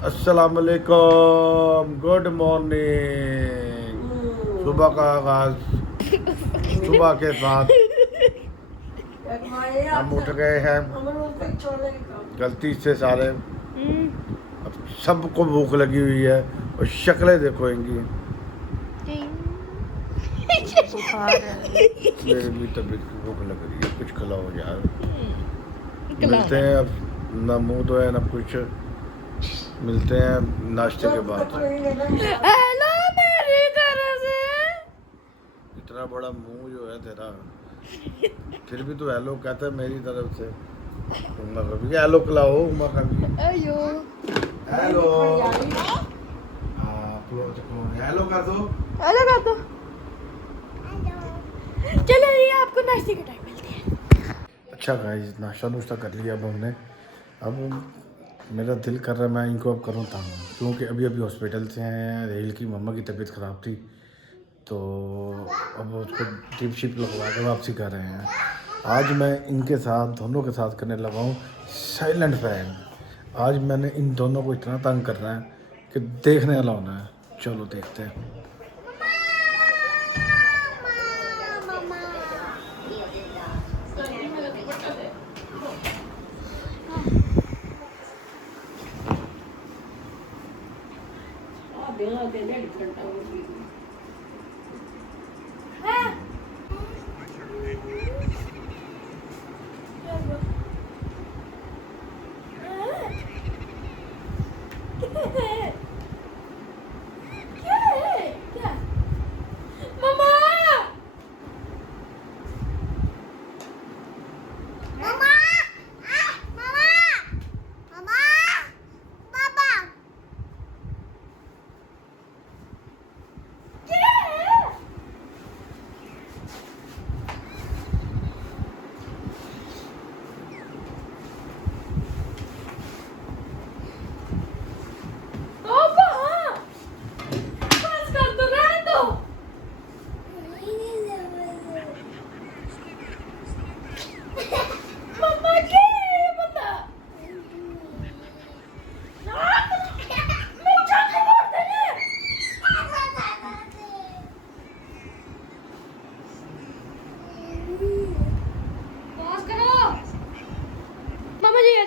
अस्सलाम वालेकुम, good morning. सुबह का आगाज सुबह के साथ हम उठ गए हैं गलती से सारे। अब सबको भूख लगी हुई है और शक्लें देखो इनकी। मेरी भी तबीयत की भूख लग रही है, कुछ खिलाओ यार। मिलते हैं अब, ना मुंह धोया ना कुछ। मिलते हैं नाश्ते के बाद। हेलो मेरी तरफ से। इतना बड़ा मुंह जो है तेरा, फिर भी तो हेलो कहता है मेरी तरफ से। उमा कभी हेलो खिलाओ, उमा कभी अयो हेलो। हेलो कर दो। हेलो कर दो। चलो ये आपको नाश्ते के टाइम मिलते हैं। अच्छा गाइस, नाश्ता नुश्ता कर लिया अब हमने। अब मेरा दिल कर रहा है मैं इनको अब करूँ तंग, क्योंकि अभी अभी हॉस्पिटल से हैं। रेल की मम्मा की तबीयत ख़राब थी, तो अब उसको टिप शिप लगवा के वापसी कर रहे हैं। आज मैं इनके साथ, दोनों के साथ करने लगा हूँ साइलेंट फैन। आज मैंने इन दोनों को इतना तंग करना है कि देखने वाला होना है। चलो देखते हैं।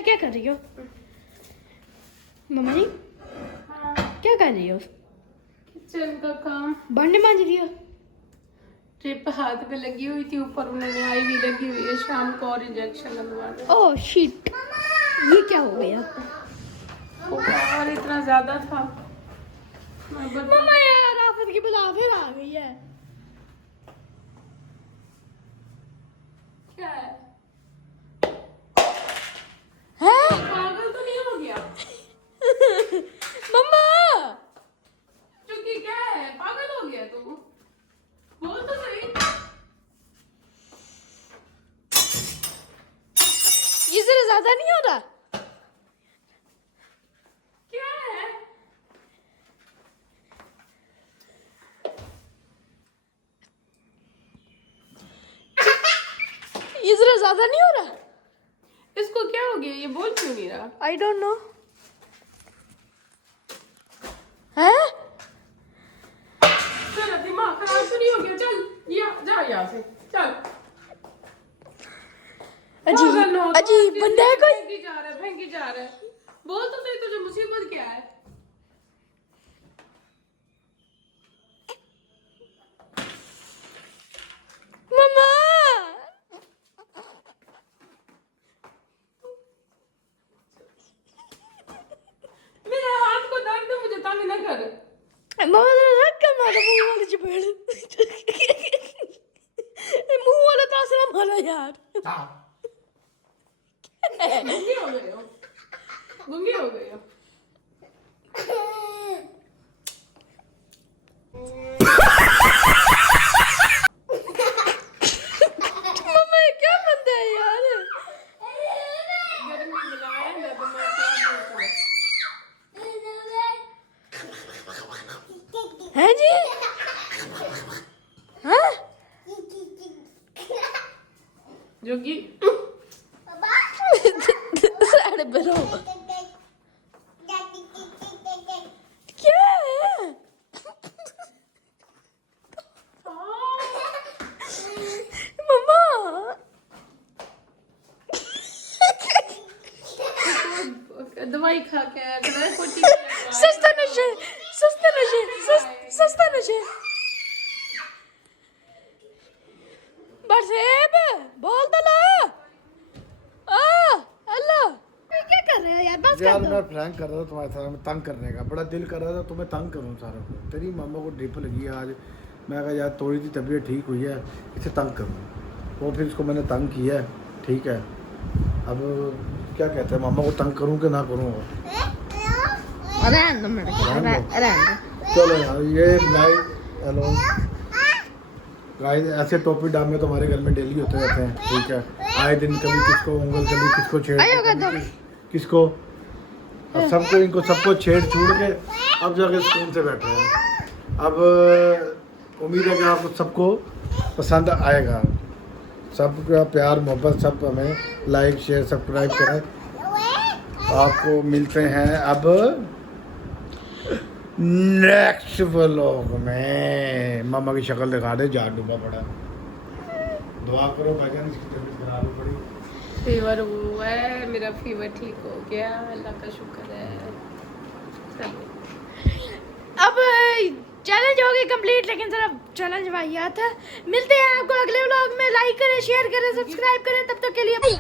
क्या कर रही हो मम्मा जी? क्या कर रही हो? किचन का काम। भांडे मांज रही हो? ट्रिप हाथ पे लगी हुई थी, ऊपर उन्होंने आईवी लगी हुई है, शाम को और इंजेक्शन लगवाना। ओह शिट, ये क्या हो गया? बुखार इतना ज्यादा था। मम्मा यार आफत की बला फिर आ गई है। क्या है? हैं? पागल तो नहीं हो गया? मम्मा क्योंकि क्या है, पागल हो गया तू? बोल तो सही। ये जरा ज्यादा नहीं हो रहा? क्या है? ये जरा ज्यादा नहीं हो रहा? इसको क्या हो गया? ये बोल क्यों नहीं रहा? I don't know. हैं? तेरा दिमाग खराब तो नहीं हो गया? चल जा यहाँ से, चल। अजीब अजीब बंदा है कोई। फेंकी जा रहा है। बोल तो सही, तुझे मुसीबत क्या है? मम्मा मेरे हाथ को दर्द है, मुझे तंग न कर। मम्मा जरा रख कर मारो मुंह वाले चपेड़। मुंह वाला तासरा मारा यार। गूंगे हो गए हो? गूंगे हो गए हो? मम्मा ये क्या बंदा है यार? गर्मी में लाया ना, दिमाग खराब नहीं करो। है जी? हाँ? जोगी खा के आया कर कोटी सस्ता नशे सस्ता नशे बरसेब बोल तो लो अल्लाह क्या कर रहे हैं यार बस यार कर दो मैं प्रैंक कर रहा था तुम्हारे साथ में तंग करने का बड़ा दिल कर रहा था तुम्हें तंग करूँ सारा को तेरी मामा को ड्रिप लगी है आज मैं कहा यार थोड़ी सी तबीयत ठीक हुई है इसे तंग करूँ वो फिर इसको मैंने तंग किया है ठीक है अब क्या कहते हैं मामा को तंग करूँ कि ना करूँ चलो यार ये लाइव हेलो गाइस ऐसे टॉपिक डालने तो हमारे घर में डेली होते रहते हैं ठीक है आए दिन कभी किसको उंगल कभी किसको छेड़ किसको अब सबको इनको सबको छेड़ छूड़ के अब जाके स्कूल से बैठे हैं अब उम्मीद है कि आपको सबको पसंद आएगा सबका प्यार मोहब्बत सब हमें लाइक शेयर सब्सक्राइब करें आपको मिलते हैं अब नेक्स्ट व्लॉग में मामा की शक्ल दिखा दे जान डूबा पड़ा दुआ करो भाईजान इसकी तबीयत खराब हो पड़ी फीवर हुआ है मेरा फीवर ठीक हो गया अल्लाह का शुक्र है अब चैलेंज हो गई कंप्लीट लेकिन सिर्फ चैलेंज वाहियात है मिलते हैं आपको अगले व्लॉग में लाइक करें शेयर करें सब्सक्राइब करें तब तक के लिए बाय